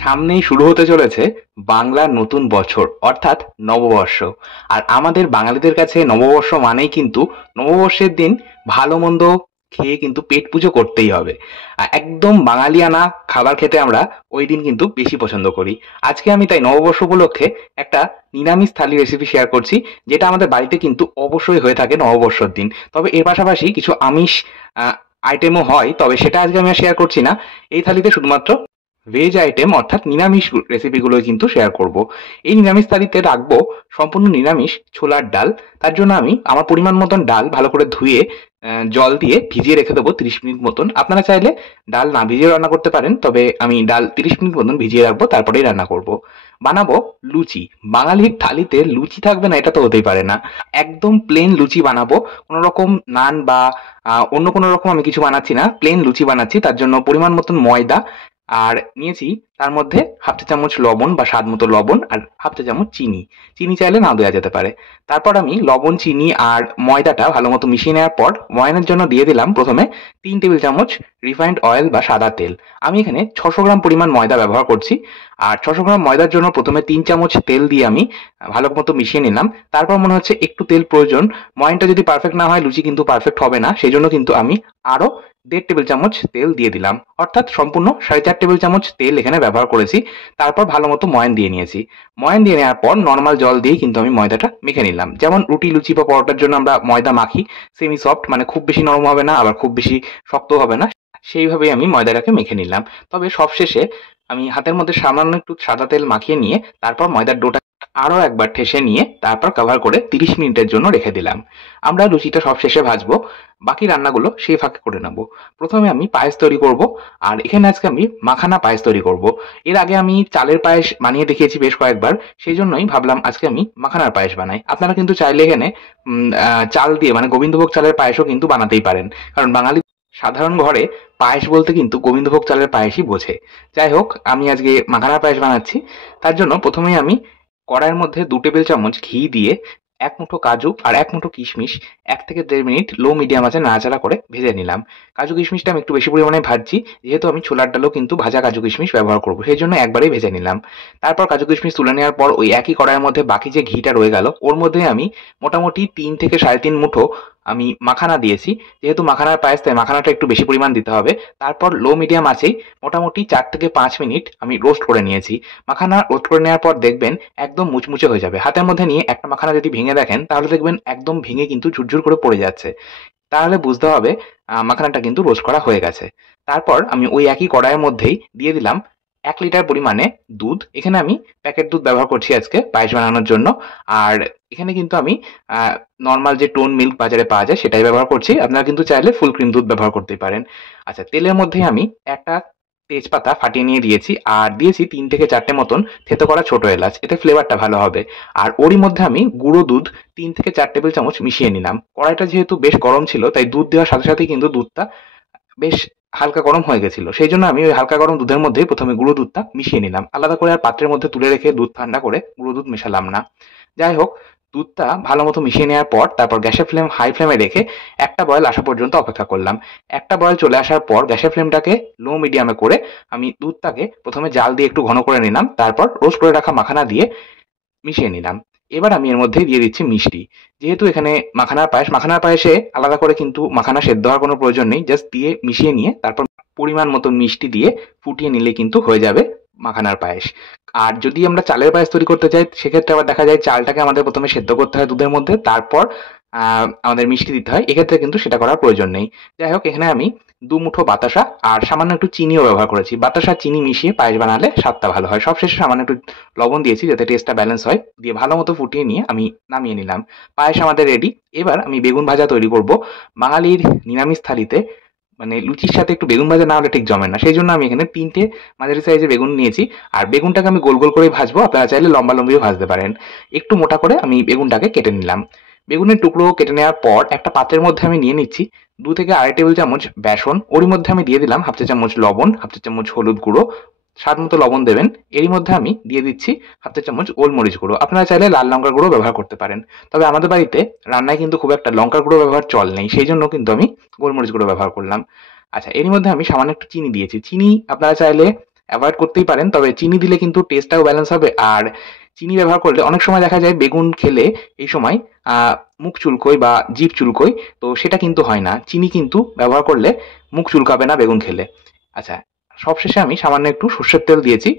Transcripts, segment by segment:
সামনেই শুরু হতে চলেছে বাংলার নতুন বছর অর্থাৎ নববর্ষ। আর আমাদের বাঙালিদের কাছে নববর্ষ মানেই কিন্তু নববর্ষের দিন ভালো মন্দ খেয়ে কিন্তু পেট পুজো করতেই হবে। একদম বাঙালিয়ানা খাবার খেতে আমরা ওই দিন কিন্তু বেশি পছন্দ করি। আজকে আমি তাই নববর্ষ উপলক্ষে একটা নিরামিষ থালি রেসিপি শেয়ার করছি, যেটা আমাদের বাড়িতে কিন্তু অবশ্যই হয়ে থাকে নববর্ষর দিন। তবে এর পাশাপাশি কিছু আমিষ আইটেমও হয়, তবে সেটা আজকে আমি আর শেয়ার করছি না। এই থালিতে শুধুমাত্র ভেজ আইটেম অর্থাৎ নিরামিষ রেসিপিগুলো কিন্তু শেয়ার করব। এই নিরামিষ থালিতে রাখবো সম্পূর্ণ নিরামিষ ছোলার ডাল। তার জন্য আমি আমার পরিমাণ মতন ডাল ভালো করে ধুয়ে জল দিয়ে ভিজিয়ে রেখে দেবো 30 মিনিট মতন। আপনারা চাইলে ডাল না ভিজিয়ে রান্না করতে পারেন, তবে আমি ডাল 30 মিনিট মতন ভিজিয়ে রাখবো, তারপরেই রান্না করব। বানাবো লুচি। বাঙালির থালিতে লুচি থাকবে না এটা তো হতেই পারে না। একদম প্লেন লুচি বানাবো, কোনো রকম নান বা অন্য কোনো রকম আমি কিছু বানাচ্ছি না, প্লেন লুচি বানাচ্ছি। তার জন্য পরিমাণ মতন ময়দা আর নিয়েছি, তার মধ্যে হাফ চা চামচ লবণ বা স্বাদ মতো লবণ আর হাফ চা চামচ চিনি। চিনি চাইলে নাও দেওয়া যেতে পারে। তারপর আমি লবণ, চিনি আর ময়দাটা ভালো মতো মিশিয়ে নেওয়ার পর ময়ানের জন্য দিয়ে দিলাম প্রথমে 3 টেবিল চামচ রিফাইন্ড অয়েল বা সাদা তেল। আমি এখানে 600 গ্রাম পরিমাণ ময়দা ব্যবহার করছি। আর 600 গ্রাম ময়দার জন্য প্রথমে 3 চামচ তেল দিয়ে আমি ভালো মতো মিশিয়ে নিলাম। তারপর মনে হচ্ছে একটু তেল প্রয়োজন। ময়ানটা যদি পারফেক্ট না হয় লুচি কিন্তু পারফেক্ট হবে না, সেই জন্য কিন্তু আমি আরো 1.5 টেবিল চামচ তেল দিয়ে দিলাম, অর্থাৎ সম্পূর্ণ 4.5 টেবিল চামচ তেল এখানে ব্যবহার করেছি। তারপর ভালো মতো ময়ান দিয়ে নিয়েছি। ময়ান দিয়ে নেওয়ার পর নর্মাল জল দিয়েই কিন্তু আমি ময়দাটা মেখে নিলাম। যেমন রুটি, লুচি বা পরোটার জন্য আমরা ময়দা মাখি, সেমি সফট, মানে খুব বেশি নরম হবে না আবার খুব বেশি শক্ত হবে না, সেইভাবেই আমি ময়দাটাকে মেখে নিলাম। তবে সবশেষে আমি হাতের মধ্যে সামান্য একটু সাদা তেল মাখিয়ে নিয়ে তারপর ময়দার ডোটা আরো একবার ঠেসে নিয়ে তারপর কভার করে 30 মিনিটের জন্য রেখে দিলাম। আমরা লুচিটা সব শেষে ভাজবো, বাকি রান্নাগুলো সেই ফাঁকে করে নেব। প্রথমে আমি পায়েস তৈরি করব। আর এখানে আজকে আমি মাখানা পায়েস তৈরি করব। এর আগে আমি চালের পায়েস বানিয়ে দেখিয়েছি বেশ কয়েকবার, সেই জন্যই ভাবলাম আজকে আমি মাখানার পায়েস বানাই। আপনারা কিন্তু চাইলে এখানে চাল দিয়ে মানে গোবিন্দভোগ চালের পায়েসও কিন্তু বানাতেই পারেন, কারণ বাঙালি সাধারণ ঘরে পায়েস বলতে কিন্তু গোবিন্দভোগ চালের পায়েসই বোঝে। যাই হোক, আমি আজকে মাখানার পায়েস বানাচ্ছি। তার জন্য প্রথমেই আমি কড়াইয়ের মধ্যে 2 টেবিল চামচ ঘি দিয়ে এক মুঠো কাজু আর এক মুঠো কিশমিশ 1 থেকে 1.5 মিনিট লো মিডিয়াম আঁচে নাড়াচাড়া করে ভেজে নিলাম। কাজু কিশমিশটা আমি একটু বেশি পরিমাণে ভাজছি, যেহেতু আমি ছোলার ডালেও কিন্তু ভাজা কাজু কিশমিশ ব্যবহার করবো, সেই জন্য একবারেই ভেজে নিলাম। তারপর কাজু কিশমিশ তুলে নেওয়ার পর ওই একই কড়াইয়ের মধ্যে বাকি যে ঘিটা রয়ে গেল ওর মধ্যে আমি মোটামুটি 3 থেকে 3.5 মুঠো আমি মাখানা দিয়েছি। যেহেতু মাখানার পায়েস তাই মাখানাটা একটু বেশি পরিমাণ দিতে হবে। তারপর লো মিডিয়াম আঁচেই মোটামুটি 4 থেকে 5 মিনিট আমি রোস্ট করে নিয়েছি। মাখানা রোস্ট করে নেওয়ার পর দেখবেন একদম মুচমুচে হয়ে যাবে। হাতের মধ্যে নিয়ে একটা মাখানা যদি ভেঙে দেখেন তাহলে দেখবেন একদম ভেঙে কিন্তু ঝুরঝুর করে পড়ে যাচ্ছে। তাহলে বুঝতে হবে মাখানাটা কিন্তু রোস্ট করা হয়ে গেছে। তারপর আমি ওই একই কড়াইয়ের মধ্যেই দিয়ে দিলাম 1 লিটার পরিমাণে দুধ। এখানে আমি প্যাকেট দুধ ব্যবহার করছি আজকে পায়েস বানানোর জন্য। আর এখানে কিন্তু আমি নর্মাল যে টোন মিল্ক বাজারে পাওয়া যায় সেটাই ব্যবহার করছি। আপনারা কিন্তু চাইলে ফুল ক্রিম দুধ ব্যবহার করতেই পারেন। আচ্ছা, তেলের মধ্যে আমি একটা তেজপাতা ফাটিয়ে নিয়ে দিয়েছি আর দিয়েছি 3 থেকে 4টে মতন থেতো করা ছোট এলাচ, এতে ফ্লেভারটা ভালো হবে। আর ওরই মধ্যে আমি গুঁড়ো দুধ 3 থেকে 4 টেবিল চামচ মিশিয়ে নিলাম। কড়াইটা যেহেতু বেশ গরম ছিল তাই দুধ দেওয়ার সাথে সাথেই কিন্তু দুধটা বেশ হালকা গরম হয়ে গেছিল, সেই জন্য আমি ওই হালকা গরম দুধের মধ্যেই প্রথমে গুঁড়ো দুধটা মিশিয়ে নিলাম। আলাদা করে আর পাত্রের মধ্যে তুলে রেখে দুধ ঠান্ডা করে গুঁড়ো দুধ মেশালাম না। যাই হোক, দুধটা ভালো মতো মিশিয়ে নেওয়ার পর তারপর গ্যাসের ফ্লেম হাই ফ্লেমে রেখে একটা বয়েল আসা পর্যন্ত অপেক্ষা করলাম। একটা বয়েল চলে আসার পর গ্যাসের ফ্লেমটাকে লো মিডিয়ামে করে আমি দুধটাকে প্রথমে জাল দিয়ে একটু ঘন করে নিলাম, তারপর রোস্ট করে রাখা মাখানা দিয়ে মিশিয়ে নিলাম। এবার আমি এর মধ্যে দিয়ে দিচ্ছি মিষ্টি। যেহেতু এখানে মাখানার পায়েস, মাখানার পায়েসে আলাদা করে কিন্তু মাখানা সেদ্ধ হওয়ার কোনো প্রয়োজন নেই, জাস্ট দিয়ে মিশিয়ে নিয়ে তারপর পরিমাণ মতো মিষ্টি দিয়ে ফুটিয়ে নিলে কিন্তু হয়ে যাবে মাখানার পায়েস। আর যদি আমরা চালের পায়েস তৈরি করতে চাই সেক্ষেত্রে আবার দেখা যায় চালটাকে আমাদের প্রথমে সেদ্ধ করতে হয় দুধের মধ্যে, তারপর আমাদের মিষ্টি দিতে হয়। এক্ষেত্রে কিন্তু সেটা করার প্রয়োজন নেই। যাই হোক, এখানে আমি 2 মুঠো বাতাসা আর সামান্য একটু চিনিও ব্যবহার করেছি। বাতাসা চিনি মিশিয়ে পায়েস বানালে স্বাদটা ভালো হয়। সবশেষে সামান্য একটু লবণ দিয়েছি যাতে টেস্টটা ব্যালেন্স হয়। দিয়ে ভালো মতো ফুটিয়ে নিয়ে আমি নামিয়ে নিলাম। পায়েস আমাদের রেডি। এবার আমি বেগুন ভাজা তৈরি করব। বাঙালির নিরামিষ থালিতে মানে লুচির সাথে একটু বেগুন ভাজা না হলে ঠিক জমে না, সেই জন্য আমি এখানে 3টে মাঝারি সাইজের বেগুন নিয়েছি। আর বেগুনটাকে আমি গোল গোল করে ভাজবো, আপনারা চাইলে লম্বা লম্বিও ভাজতে পারেন। একটু মোটা করে আমি বেগুনটাকে কেটে নিলাম। বেগুনের টুকরো কেটে নেওয়ার পর একটা পাত্রের মধ্যে আমি নিয়ে নিচ্ছি 2 থেকে 2.5 টেবিল চামচ বেসন। ওরই মধ্যে আমি দিয়ে দিলাম হাফ চা চামচ লবণ, হাফ চা চামচ হলুদ গুঁড়ো, স্বাদ মতো লবণ দেবেন। এরই মধ্যে আমি দিয়ে দিচ্ছি হাফ চা চামচ গোলমরিচ গুঁড়ো। আপনারা চাইলে লাল লঙ্কার গুঁড়ো ব্যবহার করতে পারেন, তবে আমাদের বাড়িতে রান্নায় কিন্তু খুব একটা লঙ্কার গুঁড়ো ব্যবহার চল নেই, সেই জন্য কিন্তু আমি গোলমরিচ গুঁড়ো ব্যবহার করলাম। আচ্ছা, এরই মধ্যে আমি সামান্য একটু চিনি দিয়েছি। চিনি আপনারা চাইলে অ্যাভয়েড করতেই পারেন, তবে চিনি দিলে কিন্তু টেস্টটাও ব্যালেন্স হবে। আর চিনি ব্যবহার করলে অনেক সময় দেখা যায় বেগুন খেলে এই সময় মুখ চুলকোয় বা জিভ চুলকোয়, তো সেটা কিন্তু হয় না। চিনি কিন্তু ব্যবহার করলে মুখ চুলকাবে না বেগুন খেলে। আচ্ছা, সবশেষে আমি সামান্য একটু সর্ষের তেল দিয়েছি,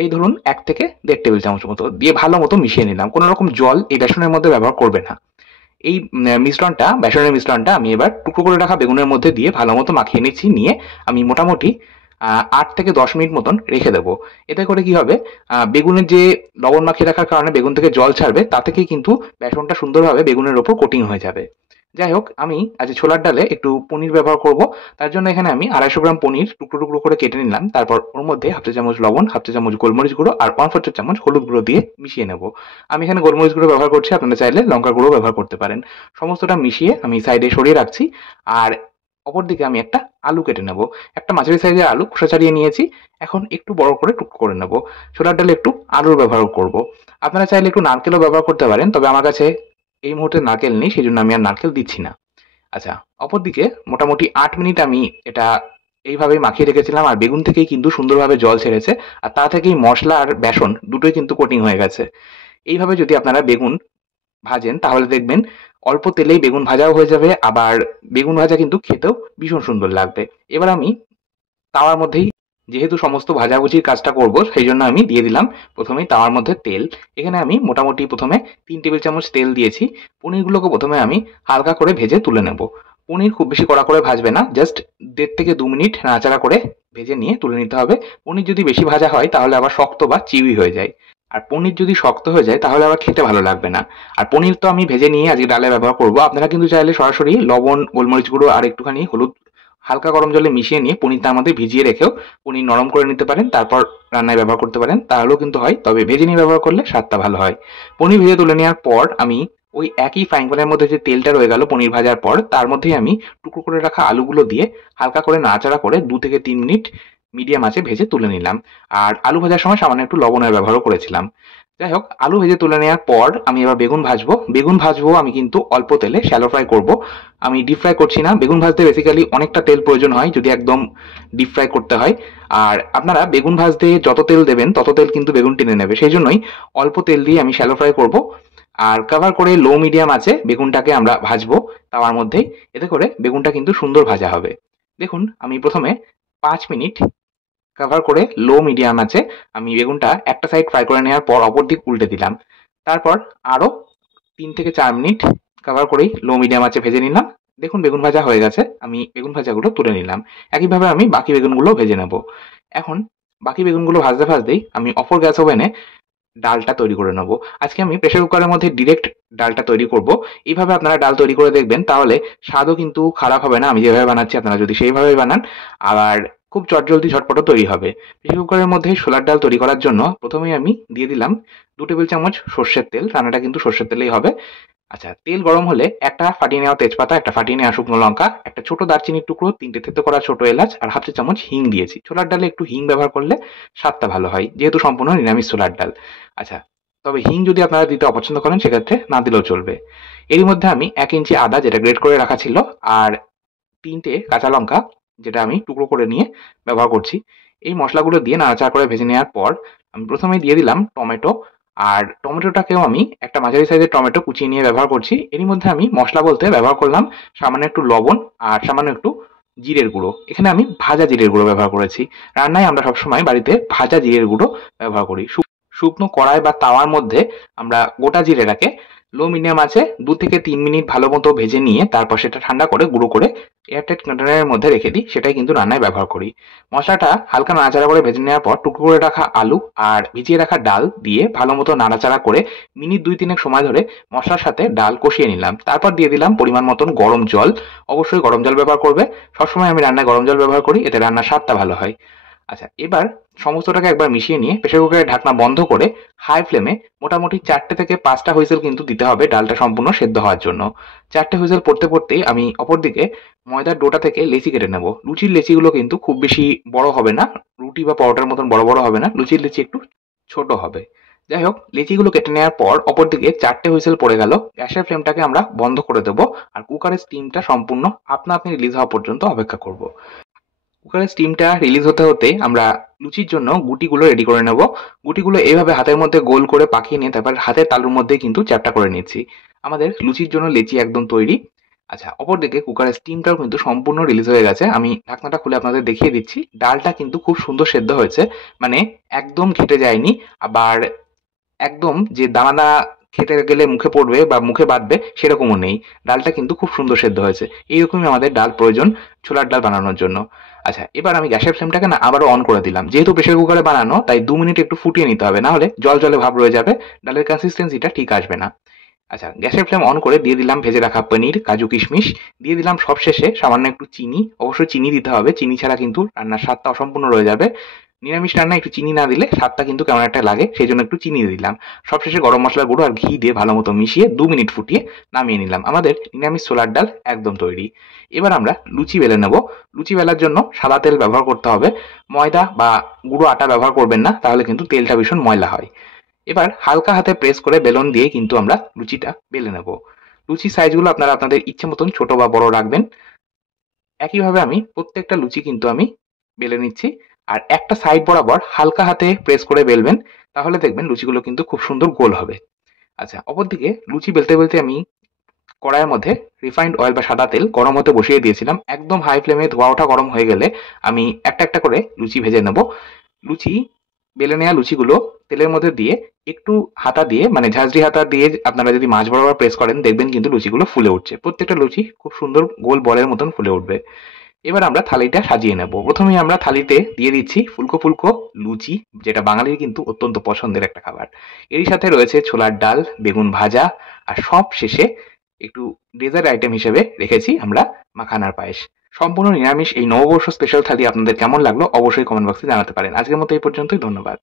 এই ধরুন 1 থেকে 1.5 টেবিল চামচ মতো দিয়ে ভালো মতো মিশিয়ে নিলাম। কোনো রকম জল এই বেসনের মধ্যে ব্যবহার করবে না। এই বেসনের মিশ্রণটা আমি এবার টুকরো করে রাখা বেগুনের মধ্যে দিয়ে ভালো মতো মাখিয়ে নিচ্ছি। নিয়ে আমি মোটামুটি 8 থেকে 10 মিনিট মতন রেখে দেবো। এতে করে কি হবে, বেগুনের যে লবণ মাখিয়ে রাখার কারণে বেগুন থেকে জল ছাড়বে, তা থেকেই কিন্তু বেসনটা সুন্দরভাবে বেগুনের ওপর কোটিং হয়ে যাবে। যাই হোক, আমি আজ ছোলার ডালে একটু পনির ব্যবহার করব। তার জন্য এখানে আমি 250 গ্রাম পনির টুকরো টুকরো করে কেটে নিলাম। তারপর ওর মধ্যে হাফ চা চামচ লবণ, হাফ চা চামচ গোলমরিচ গুঁড়ো আর 1/4 চা চামচ হলুদ গুঁড়ো দিয়ে মিশিয়ে নেব। আমি এখানে গোলমরিচ গুঁড়ো ব্যবহার করছি, আপনারা চাইলে লঙ্কা গুঁড়ো ব্যবহার করতে পারেন। সমস্তটা মিশিয়ে আমি সাইডে সরিয়ে রাখছি। আর অপরদিকে আমি একটা আলু কেটে নেব। একটা মাঝারি সাইজের আলু খোসা ছাড়িয়ে নিয়েছি। এখন একটু বড় করে টুকরো করে নেব। ছোলার ডালে একটু আলুর ব্যবহার করব। আপনারা চাইলে একটু নারকেলও ব্যবহার করতে পারেন, তবে আমার কাছে এই মুহূর্তে নারকেল নেই, সেজন্য আমি আর নারকেল দিচ্ছি না। আচ্ছা, অপরদিকে মোটামুটি 8 মিনিট আমি এটা এইভাবেই মাখিয়ে রেখেছিলাম। আর বেগুন থেকেই কিন্তু সুন্দরভাবে জল ছেড়েছে। আর তা থেকেই মসলা আর বেসন দুটোই কিন্তু কোটিং হয়ে গেছে। এইভাবে যদি আপনারা বেগুন ভাজেন তাহলে দেখবেন অল্প তেলেই বেগুন ভাজাও হয়ে যাবে, আবার বেগুন ভাজা কিন্তু খেতেও ভীষণ সুন্দর লাগবে। এবার আমি তাওয়ার মধ্যেই, যেহেতু সমস্ত ভাজাভুজির কাজটা করব, সেই জন্য আমি দিয়ে দিলাম প্রথমেই তাওয়ার মধ্যে তেল। এখানে আমি মোটামুটি প্রথমে 3 টেবিল চামচ তেল দিয়েছি। পনিরগুলোকে প্রথমে আমি হালকা করে ভেজে তুলে নেব। পনির খুব বেশি কড়া করে ভাজবে না, জাস্ট 1.5 থেকে 2 মিনিট নাড়াচাড়া করে ভেজে নিয়ে তুলে নিতে হবে। পনির যদি বেশি ভাজা হয় তাহলে আবার শক্ত বা চিউই হয়ে যায়। আর পনির যদি শক্ত হয়ে যায় তাহলে আবার খেতে ভালো লাগবে না। আর পনির তো আমি ভেজে নিয়ে আজকে ডালে ব্যবহার করব। আপনারা কিন্তু চাইলে সরাসরি লবণ, গোলমরিচ গুঁড়ো আর একটুখানি হলুদ হালকা গরম জলে মিশিয়ে নিয়ে পনির তার মধ্যে ভিজিয়ে রেখেও পনির নরম করে নিতে পারেন, তারপর রান্নায় ব্যবহার করতে পারেন, তাহলেও কিন্তু হয়। তবে ভেজে নিয়ে ব্যবহার করলে স্বাদটা ভালো হয়। পনির ভেজে তুলে নেওয়ার পর আমি ওই একই ফ্রাইং প্যানের মধ্যে যে তেলটা রয়ে গেল পনির ভাজার পর, তার মধ্যেই আমি টুকরো করে রাখা আলুগুলো দিয়ে হালকা করে নাড়াচাড়া করে 2 থেকে 3 মিনিট মিডিয়াম আঁচে ভেজে তুলে নিলাম। আর আলু ভাজার সময় সামান্য একটু লবণের ব্যবহারও করেছিলাম। যাই হোক, আলু ভেজে তুলে নেওয়ার পর আমি এবার বেগুন ভাজবো। বেগুন ভাজবো আমি কিন্তু অল্প তেলে, শ্যালো ফ্রাই করব। আমি ডিপ ফ্রাই করছি না। বেগুন ভাজতে বেসিক্যালি অনেকটা তেল প্রয়োজন হয় যদি একদম ডিপ ফ্রাই করতে হয়। আর আপনারা বেগুন ভাজতে যত তেল দেবেন তত তেল কিন্তু বেগুন টেনে নেবে, সেই জন্যই অল্প তেল দিয়ে আমি শ্যালো ফ্রাই করব। আর কভার করে লো মিডিয়াম আছে বেগুনটাকে আমরা ভাজবো তাওয়ার মধ্যেই। এতে করে বেগুনটা কিন্তু সুন্দর ভাজা হবে। দেখুন, আমি প্রথমে 5 মিনিট কভার করে লো মিডিয়াম আছে আমি বেগুনটা একটা সাইড ফ্রাই করে নেওয়ার পর অপর দিক উল্টে দিলাম। তারপর আরো 3 থেকে 4 মিনিট কভার করেই লো মিডিয়াম আছে ভেজে নিলাম। দেখুন বেগুন ভাজা হয়ে গেছে, আমি বেগুন ভাজাগুলো তুলে নিলাম। একইভাবে আমি বাকি বেগুনগুলো ভেজে নেব। এখন বাকি বেগুনগুলো ভাজতে ভাজতেই আমি অপর গ্যাস ওভেনে ডালটা তৈরি করে নেব। আজকে আমি প্রেসার কুকারের মধ্যে ডিরেক্ট ডালটা তৈরি করব। এইভাবে আপনারা ডাল তৈরি করে দেখবেন, তাহলে স্বাদও কিন্তু খারাপ হবে না। আমি যেভাবে বানাচ্ছি আপনারা যদি সেইভাবে বানান, আবার খুব চটজলদি ঝটপটও তৈরি হবে। প্রেসার কুকারের মধ্যে ছোলার ডাল তৈরি করার জন্য প্রথমেই আমি দিয়ে দিলাম 2 টেবিল চামচ সর্ষের তেল। রান্নাটা কিন্তু সর্ষের তেলেই হবে। আচ্ছা, তেল গরম হলে একটা ফাটিয়ে নেওয়া তেজপাতা, একটা ফাটিয়ে নেওয়া শুকনো লঙ্কা, একটা ছোট দারচিনির টুকরো, 3টে থেতো করা ছোট এলাচ আর হাফ চা চামচ হিং দিয়েছি। ছোলার ডালে একটু হিং ব্যবহার করলে স্বাদটা ভালো হয়, যেহেতু সম্পূর্ণ নিরামিষ ছোলার ডাল। আচ্ছা, তবে হিং যদি আপনারা দিতে অপছন্দ করেন সেক্ষেত্রে না দিলেও চলবে। এরই মধ্যে আমি 1 ইঞ্চি আদা যেটা গ্রেট করে রাখা ছিল, আর 3টে কাঁচা লঙ্কা যেটা আমি টুকরো করে নিয়ে ব্যবহার করছি। এই মশলাগুলো দিয়ে নাড়াচাড়া করে ভেজে নেওয়ার পর আমি প্রথমেই দিয়ে দিলাম টমেটো। আর টমেটোটাকেও আমি একটা মাঝারি সাইজের টমেটো কুচিয়ে নিয়ে ব্যবহার করছি। এরই মধ্যে আমি মশলা বলতে ব্যবহার করলাম সামান্য একটু লবণ আর সামান্য একটু জিরের গুঁড়ো। এখানে আমি ভাজা জিরের গুঁড়ো ব্যবহার করেছি। রান্নায় আমরা সবসময় বাড়িতে ভাজা জিরের গুঁড়ো ব্যবহার করি। শুকনো কড়াই বা তাওয়ার মধ্যে আমরা গোটা জিরেটাকে লো মিডিয়াম আছে 2 থেকে 3 মিনিট ভালো মতো ভেজে নিয়ে তারপর সেটা ঠান্ডা করে গুঁড়ো করে এয়ারটাইট কন্টেনারের মধ্যে রেখে দিই, সেটাই কিন্তু রান্নায় ব্যবহার করি। মশলাটা হালকা নাড়াচাড়া করে ভেজে নেওয়ার পর টুকরো করে রাখা আলু আর ভিজিয়ে রাখা ডাল দিয়ে ভালো মতো নাড়াচাড়া করে মিনিট 2-3 সময় ধরে মশলার সাথে ডাল কষিয়ে নিলাম। তারপর দিয়ে দিলাম পরিমাণ মতন গরম জল। অবশ্যই গরম জল ব্যবহার করবে। সবসময় আমি রান্নায় গরম জল ব্যবহার করি, এতে রান্নার স্বাদটা ভালো হয়। আচ্ছা, এবার সমস্তটাকে একবার মিশিয়ে নিয়ে প্রেসার কুকারের ঢাকনা বন্ধ করে হাই ফ্লেমে মোটামুটি 4টে থেকে 5টা হুইসেল কিন্তু দিতে হবে ডালটা সম্পূর্ণ সেদ্ধ হওয়ার জন্য। 4টে হুইসেল পড়তে পড়তেই আমি অপরদিকে ময়দার ডোটা থেকে লেচি কেটে নেব। লুচির লেচিগুলো কিন্তু খুব বেশি বড় হবে না, রুটি বা পরোটার মতন বড় বড় হবে না, লুচির লেচি একটু ছোট হবে। যাই হোক, লেচিগুলো কেটে নেওয়ার পর অপরদিকে 4টে হুইসেল পড়ে গেল। গ্যাসের ফ্লেমটাকে আমরা বন্ধ করে দেবো আর কুকারের স্টিমটা সম্পূর্ণ আপনা আপনি রিলিজ হওয়া পর্যন্ত অপেক্ষা করব। কুকারের স্টিমটা রিলিজ হতে হতে আমরা লুচির জন্য গুটিগুলো রেডি করে নেব। গুটিগুলো এইভাবে হাতের মধ্যে গোল করে পাকিয়ে নিয়ে তারপর হাতের তালুর মধ্যে কিন্তু চ্যাপ্টা করে নিচ্ছি। আমাদের লুচির জন্য লেচি একদম তৈরি। আচ্ছা, অপরদিকে কুকারের স্টিমটাও কিন্তু সম্পূর্ণ রিলিজ হয়ে গেছে। আমি ঢাকনাটা খুলে আপনাদের দেখিয়ে দিচ্ছি। ডালটা কিন্তু খুব সুন্দর সেদ্ধ হয়েছে। মানে একদম ঘেটে যায়নি, আবার একদম যে দানা দানা খেতে গেলে মুখে পড়বে বা মুখে বাঁধবে সেরকমও নেই। ডালটা কিন্তু খুব সুন্দর সেদ্ধ হয়েছে। এইরকমই আমাদের ডাল প্রয়োজন ছোলার ডাল বানানোর জন্য। আচ্ছা, এবার আমি গ্যাসের ফ্লেমটাকে না আবারও অন করে দিলাম। যেহেতু প্রেসার কুকারে বানানো তাই 2 মিনিট একটু ফুটিয়ে নিতে হবে, না হলে জল জলে ভাব রয়ে যাবে, ডালের কনসিস্টেন্সিটা ঠিক আসবে না। আচ্ছা, গ্যাসের ফ্লেম অন করে দিয়ে দিলাম ভেজে রাখা পনির, কাজু কিশমিশ, দিয়ে দিলাম সবশেষে সামান্য একটু চিনি। অবশ্যই চিনি দিতে হবে, চিনি ছাড়া কিন্তু রান্নার স্বাদটা অসম্পূর্ণ রয়ে যাবে। নিরামিষ রান্নায় একটু চিনি না দিলে স্বাদটা কিন্তু কেমন একটা লাগে, সেই জন্য একটু চিনি দিয়ে দিলাম। সবশেষে গরম মশলার গুঁড়ো আর ঘি দিয়ে ভালো মতো মিশিয়ে 2 মিনিট ফুটিয়ে নামিয়ে নিলাম। আমাদের নিরামিষ ছোলার ডাল একদম তৈরি। এবার আমরা লুচি বেলে নেব। লুচি বেলার জন্য সাদা তেল ব্যবহার করতে হবে। ময়দা বা গুঁড়ো আটা ব্যবহার করবেন না, তাহলে কিন্তু তেলটা ভীষণ ময়লা হয়। এবার হালকা হাতে প্রেস করে বেলন দিয়ে কিন্তু আমরা লুচিটা বেলে নেব। লুচির সাইজগুলো আপনারা আপনাদের ইচ্ছে মতন ছোট বা বড় রাখবেন। একইভাবে আমি প্রত্যেকটা লুচি কিন্তু আমি বেলে নিচ্ছি। আর একটা সাইড বরাবর হালকা হাতে প্রেস করে বেলবেন, তাহলে দেখবেন লুচিগুলো কিন্তু খুব সুন্দর গোল হবে। আচ্ছা, অপরদিকে লুচি বেলতে বেলতে আমি কড়াইয়ের মধ্যে রিফাইন্ড অয়েল বা সাদা তেল গরম হতে বসিয়ে দিয়েছিলাম। একদম হাই ফ্লেমে ধোয়া ওঠা গরম হয়ে গেলে আমি একটা একটা করে লুচি ভেজে নেব। লুচি বেলে নেওয়া লুচিগুলো তেলের মধ্যে দিয়ে একটু হাতা দিয়ে, মানে ঝাঁঝরি হাতা দিয়ে আপনারা যদি মাঝ বরাবর প্রেস করেন দেখবেন কিন্তু লুচিগুলো ফুলে উঠছে। প্রত্যেকটা লুচি খুব সুন্দর গোল বলের মতন ফুলে উঠবে। এবার আমরা থালিটা সাজিয়ে নেব। প্রথমেই আমরা থালিতে দিয়ে দিচ্ছি ফুলকো ফুলকো লুচি, যেটা বাঙালির কিন্তু অত্যন্ত পছন্দের একটা খাবার। এরই সাথে রয়েছে ছোলার ডাল, বেগুন ভাজা, আর সব শেষে একটু ডেজার্ট আইটেম হিসেবে রেখেছি আমরা মাখানার পায়েস। সম্পূর্ণ নিরামিষ এই নববর্ষ স্পেশাল থালি আপনাদের কেমন লাগলো অবশ্যই কমেন্ট বক্সে জানাতে পারেন। আজকের মতো এই পর্যন্তই, ধন্যবাদ।